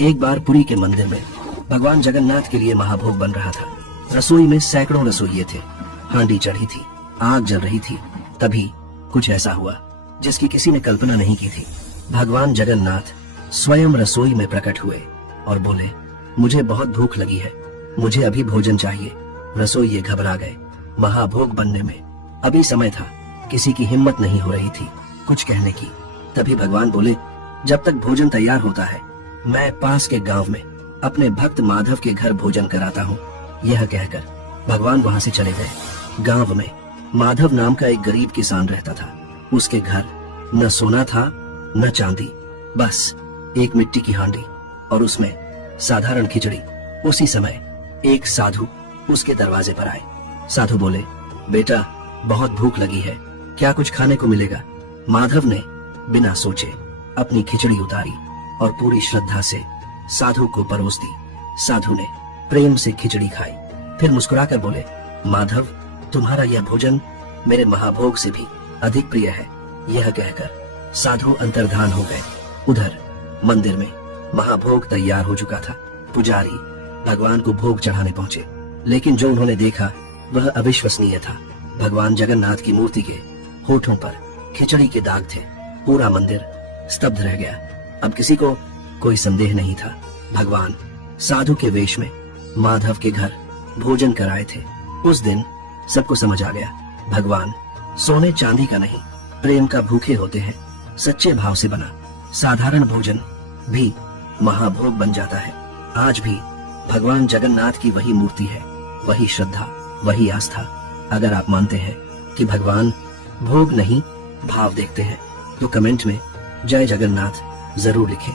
एक बार पुरी के मंदिर में भगवान जगन्नाथ के लिए महाभोग बन रहा था। रसोई में सैकड़ों रसोइये थे, हांडी चढ़ी थी, आग जल रही थी। तभी कुछ ऐसा हुआ जिसकी किसी ने कल्पना नहीं की थी। भगवान जगन्नाथ स्वयं रसोई में प्रकट हुए और बोले, मुझे बहुत भूख लगी है, मुझे अभी भोजन चाहिए। रसोइये घबरा गए। महाभोग बनने में अभी समय था, किसी की हिम्मत नहीं हो रही थी कुछ कहने की। तभी भगवान बोले, जब तक भोजन तैयार होता है मैं पास के गांव में अपने भक्त माधव के घर भोजन कराता हूँ। यह कहकर भगवान वहां से चले गए। गांव में माधव नाम का एक गरीब किसान रहता था। उसके घर न सोना था न चांदी, बस एक मिट्टी की हांडी और उसमें साधारण खिचड़ी। उसी समय एक साधु उसके दरवाजे पर आए। साधु बोले, बेटा बहुत भूख लगी है, क्या कुछ खाने को मिलेगा? माधव ने बिना सोचे अपनी खिचड़ी उतारी और पूरी श्रद्धा से साधु को परोस दी। साधु ने प्रेम से खिचड़ी खाई, फिर मुस्कुराकर बोले, माधव तुम्हारा यह भोजन मेरे महाभोग से भी अधिक प्रिय है। यह कहकर साधु अंतर्धान हो गए। उधर मंदिर में महाभोग तैयार हो चुका था। पुजारी भगवान को भोग चढ़ाने पहुंचे, लेकिन जो उन्होंने देखा वह अविश्वसनीय था। भगवान जगन्नाथ की मूर्ति के होठों पर खिचड़ी के दाग थे। पूरा मंदिर स्तब्ध रह गया। अब किसी को कोई संदेह नहीं था, भगवान साधु के वेश में माधव के घर भोजन कराए थे। उस दिन सबको समझ आ गया, भगवान सोने चांदी का नहीं, प्रेम का भूखे होते हैं। सच्चे भाव से बना साधारण भोजन भी महाभोग बन जाता है। आज भी भगवान जगन्नाथ की वही मूर्ति है, वही श्रद्धा, वही आस्था। अगर आप मानते हैं कि भगवान भोग नहीं भाव देखते हैं तो कमेंट में जय जगन्नाथ जरूर लिखें।